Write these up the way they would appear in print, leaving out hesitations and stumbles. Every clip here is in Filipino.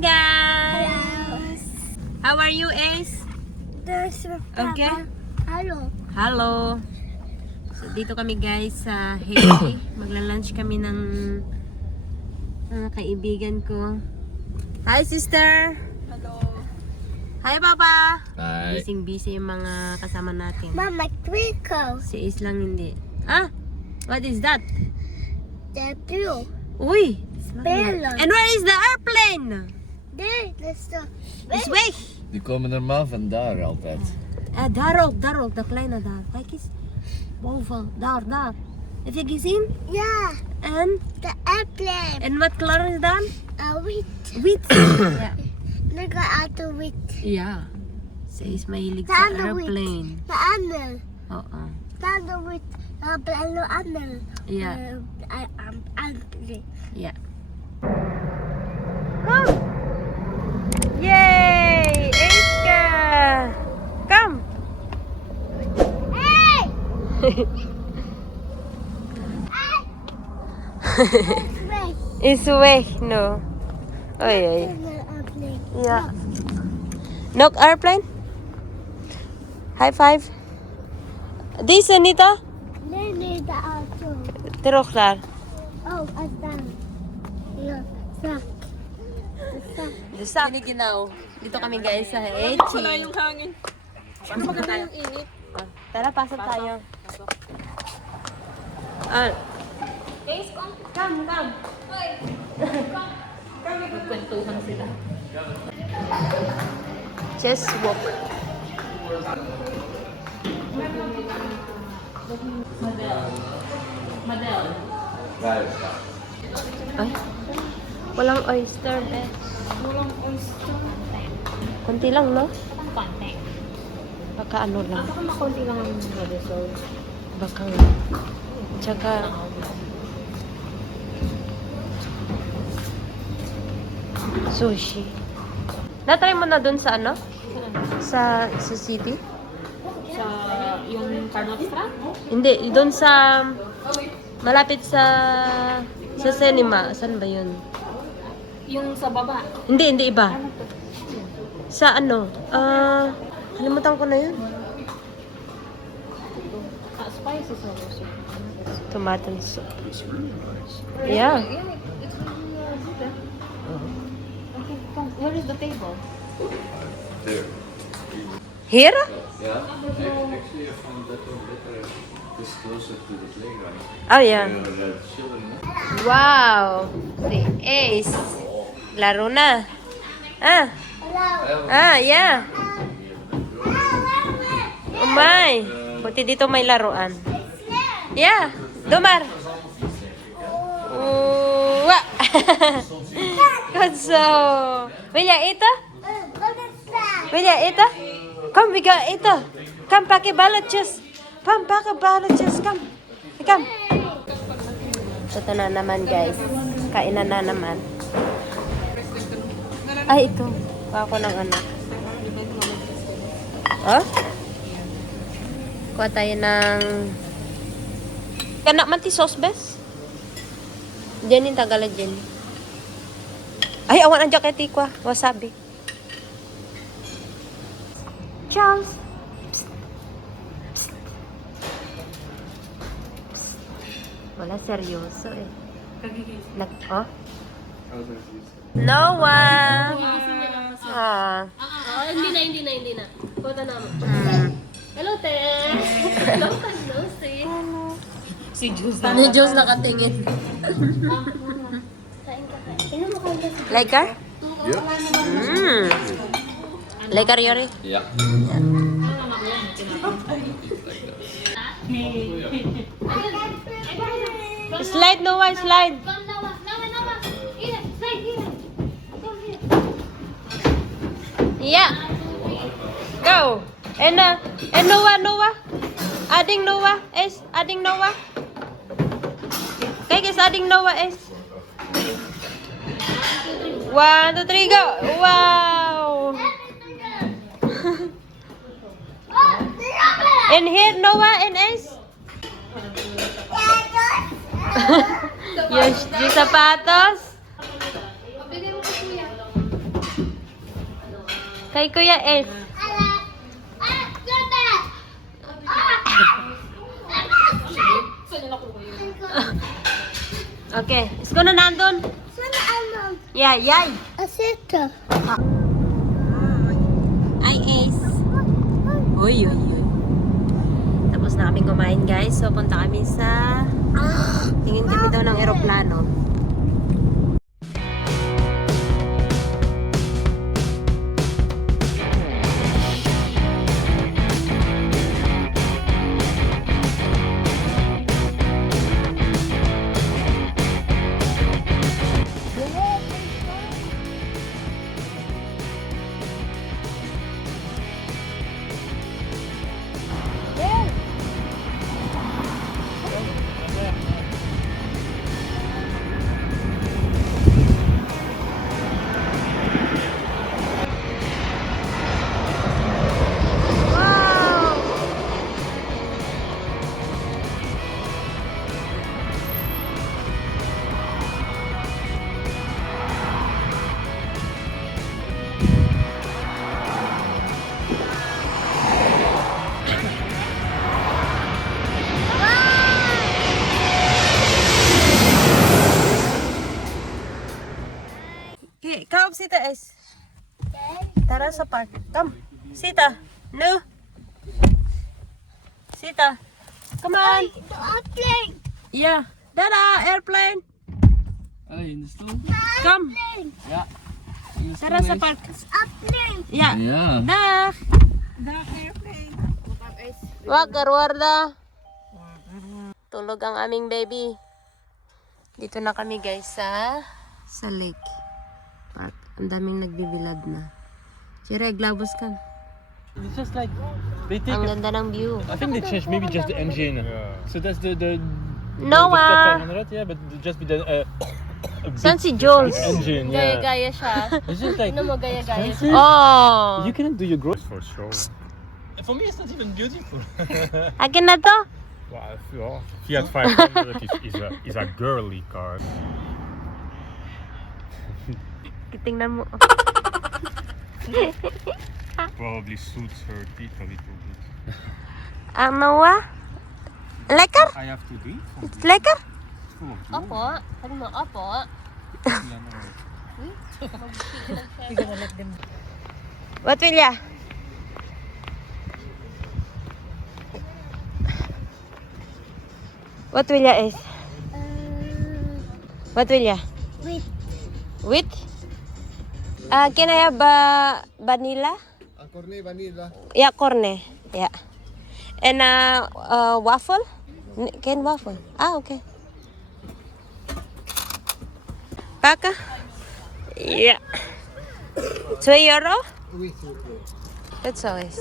guys! How are you, Ace? Okay? Hello! So, dito kami guys sa Haiti. Magla-lunch kami ng kaibigan ko. Hi, sister! Hello! Hi, Papa! Hi. Busy yung mga kasama natin. Mama, twinkle. Si Ace lang hindi. Ah! What is that? The blue. Uy! Balloon. And where is the airplane? There, that's the. This way! Die komen normaal vandaar altijd. Daar ook, de kleine daar. Kijk eens. Boven, daar. Heb je gezien? Yeah, En? the airplane. En wat kleur is dan? Wheat. Wit. Ja. Look at the wheat. Ja. Ze is mahilig sa Saan de airplane. The animal. Oo. That's the wheat. The blue animal. Ja. Airplane. Ja. Come! Yay! Eska! Come! Hey! Is weg, no? Oy. Ja. Nog airplane? High five. Deze, Nita? Nee, the auto. Terug daar. Oh, at that. Yeah, that. The sak. Giniginaw. Dito kami guys sa Haiti. Wala yung hangin. Paano maganda yung init? Tara, pasok tayo. Ah. Come. Magkwentuhan sila. Just walk. Madel. Ay, walang oyster, eh. Walang oyster. Kunti lang, no? Konti. Baka ano lang. Baka makunti lang ang resort. Baka nga. Tsaka, sushi. Na-try mo na dun sa ano? Sa city? Sa yung Carnopstra? Hindi, dun sa malapit sa cinema. Saan ba yun? Yung sa baba. Hindi iba. Ano to? Sa ano? Kalimutan ko na yun. Spicy sauce. Tomato soup. Yeah. It's really good. Okay, come. Where is the table? There. Here? Yeah. Actually, I found that one better. This closer to the playground. Oh, yeah. The children. Wow! Si Ace. Laro na. Yeah. Oh my. Buti dito may laruan. Yeah. Dumar. Wa. Good so. Will you eat it? Will you eat it? Come, we got eat it. Come, pakibalot just. Come, pakibalot just. Come. Come. Ito na naman guys. Kainan na naman. Ay, ito. Kuha ko ng anak. Oh? Kuha tayo ng... Kanak man ti sauce bes? Diyan yung tagala dyan. Ay, awan ang jacket ikwa. Wasabi. Charles. Psst. Psst. Psst. Wala seryoso eh. Oh? Noah! Hindi na. Kota na mo. Hello, te. Hello, si. Si Jules na. Ni Jules nakatingin. Like her? Yeah. Like her, Yori? Yeah. Slide, Noah, slide. Come, Noah. Here, slide here. Come here. Yeah. Go. And Noah. Adding Noah. Adding Noah. Okay, guys, adding Noah is. 1, 2, 3, go. Wow. And here, Noah and Ace. Yung sapatos. Kay Kuya S. Okay, let's go na nandun. Yeah, yay. Asito. Ay, Ace. Uy, uy, uy. Tapos na kaming kumain, guys. So, punta kami sa tingin kami daw ng eroplano. Okay, come, Sita S. Tara sa park. Come, Sita. No. Sita. Come on. Airplane. Yeah. Dada, airplane. Ay, in the stoel? Come. Ja. Tara sa park. Airplane. Yeah. Ja. Dak. Wag, garwarda. Tulog ang aming baby. Dito na kami, guys, sa lake park. Ang daming nagbibilad na. Sira, glabos ka. It's just like they take. Ang ganda ng view. I think they changed maybe just the engine. So that's the Noah! 500, yeah, but just be the Saan si Jules? engine. Yeah. Gaya-gaya siya. It's just like Ano mo, gaya-gaya siya. Oh! you cannot do your growth for sure. For me, it's not even beautiful. Akin na to? Well, Fiat 500 is a girly car. Tingnan mo. Probably suits her teeth a little bit. Ang Noah? Lekker? I have to do it. It's lekker? Opo. Sabi mo, opo. What will ya? What will ya is? What will ya? Wait. With? Can I have vanilla? Corne vanilla. Yeah, corne. Yeah. And waffle? Can waffle? Ah, okay. Paka? Yeah. €2? Oui, That's always.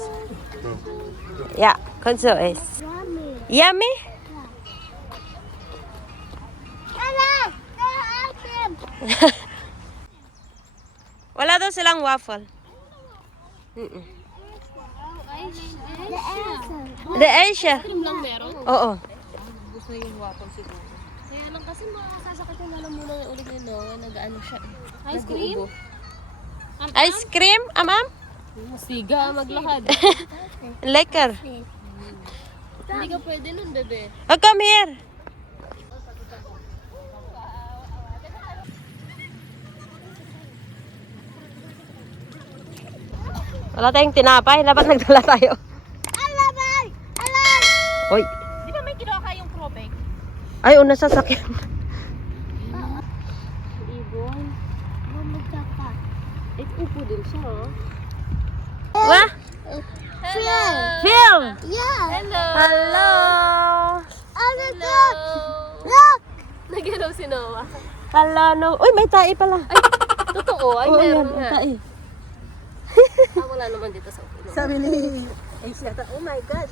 Yeah, that's always. Yummy. Yummy? Hello. Airplane. Wala daw silang waffle. Mm-mm. The answer. The Asia. Cream lang meron. Oo. Kaya lang kasi makakasakit yung lalo muna yung ulit nyo. Nag-ano siya. Ice cream? Ice cream, amam? Siga, maglakad. Lekker. Hindi ka pwede nun, bebe. Oh, come here. Wala tayong tinapay. Dapat nagdala tayo. Hello, bye. Hello. Hoy. Di ba may kinuha kayong probek? Ay, una sasakyan. Ibon. Bumagsak ka. Upo din siya, oh. Wa? Phil. Phil! Yeah. Hello! Hello! Ano to? Look. Nag-hello si Noah. Hello, no. Uy, may tae pala. Totoo, ay Oo, meron yan, nga. tae. Wala naman dito sa ulo. Sabi ni Ace yata, oh my God.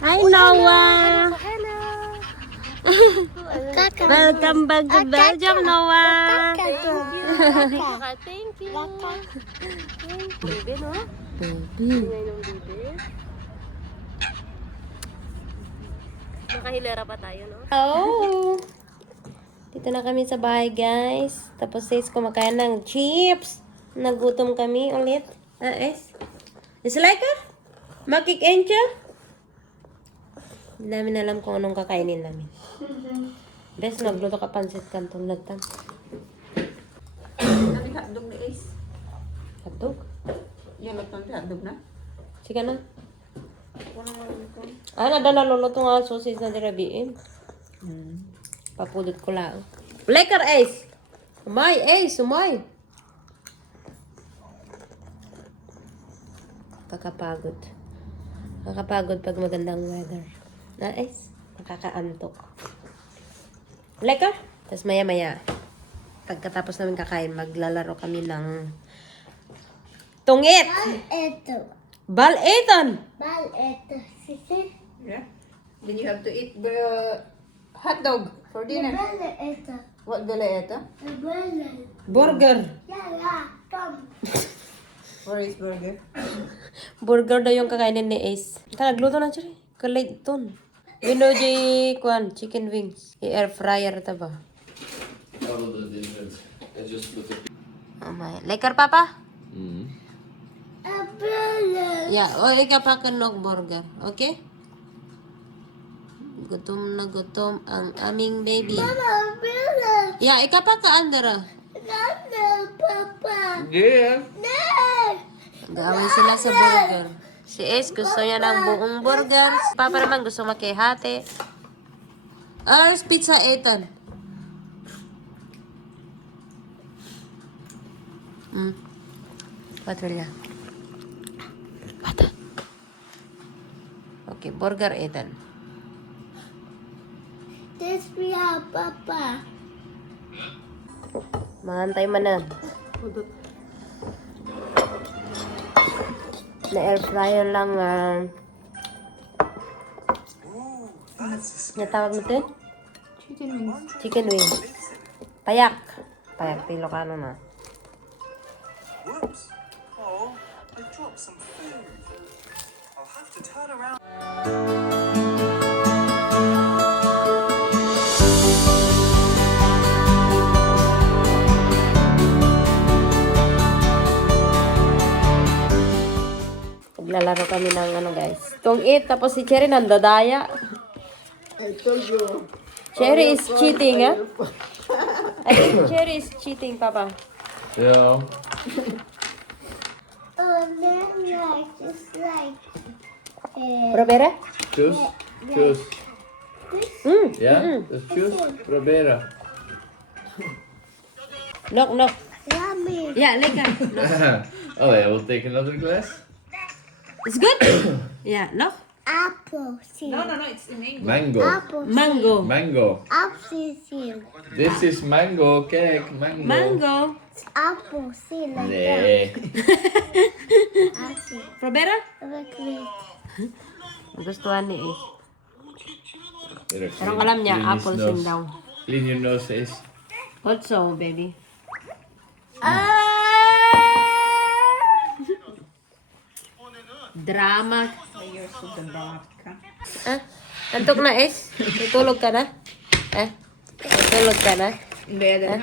Hi, Noah! Hello! Kaka. Welcome back to Belgium, Noah! Thank you. Thank you. Baby, no? Baby. Ngayon yung baby. Nakahilera pa tayo, no? Oh! Dito na kami sa bahay, guys. Tapos sis kumakain ng chips. Nagutom kami ulit. Es? Is like it? Makik-encha? Hindi namin alam kung anong kakainin namin. Bes, nagluto ka pansit kantong lagtan. Kami hotdog ni Ace. Hotdog? Yan lang kami hotdog na. Sige na. Nadala luluto nga sausage na dirabiin. Papulot ko lang. Lekker, Ace! Umay, Ace! Umay! Kakapagod. Kakapagod pag magandang weather. Ace? Nakakaantok. Lekker? Tapos maya-maya, pagkatapos namin kakain, maglalaro kami ng tungit! Bal-eton! Sisi. Yeah. Then you have to eat the hot dog for dinner. What bela ito? Burger. Come. Where is burger? Burger daw yung kakainin ni Ace. Nagluto na siya. Kalate ton. Binoji kwan, chicken wings. I-air fryer ta ba? Follow the difference. I just put the... Lekker, Papa? Mm. Yeah, o ikapakanok burger. Okay? Gutom na gutom ang aming baby. Yeah, ikapakaandara. Yeah. Gawin sila sa burger. Si Ace gusto niya ng buong burger. Si Papa naman gusto makihati. Ours pizza eton. Patrolya. Pata. Okay, burger eton. This we have Papa. Mahantay man na. Na air fryer lang. Natawag mo ito? Chicken wings. Chicken wings. Payak. Payak, Ilocano na. Whoops. Oh, I dropped some food. I'll have to turn around. Naglalaro kami ng ano guys. Tungit, tapos si Cherry nandadaya. I told you. Cherry is cheating, ha? I think Cherry is cheating, Papa. Yeah. Oh, then like just like Provera? Choose. Choose. Yeah? Let's choose. Provera. Knock, knock. yummy. Yeah, lekker. Oh, I will take another glass. It's good? Yeah, knock. Apple seed. No, it's in English. Mango. Apple. Mango. Mango. Apple seed. This is mango cake. Mango. Mango. Apple seed like that. Nee. Apple. Provera? Like this. Gustuhan ni Ace. Pero Pero alam niya, clean his apple nose. sin daw. Clean your nose, Ace. Also, baby. Drama. You're so dark. Ah, antok na, Ace? Tutulog ka na? Tutulog ka na? Hindi, then.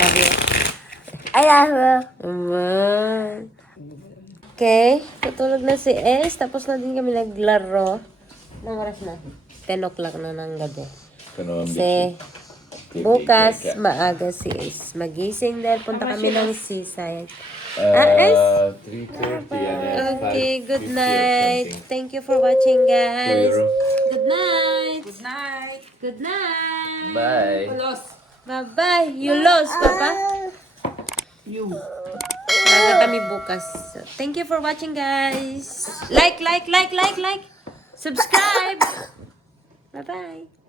Love you. I love Okay, tutulog na si Ace. Tapos na din kami naglaro. Anong oras na? 10 o'clock na ng gabi. Kasi bukas maaga si Ace. Magising dahil punta kami ng seaside. Ace? 3:30 and then Okay, 5:50 good or night. something. Thank you for watching, guys. Clear. Good night. Good night. Good night. Bye. Lost. Bye-bye. You lost, Papa. You. Maaga kami bukas. So, thank you for watching, guys. Like. Subscribe. Bye-bye.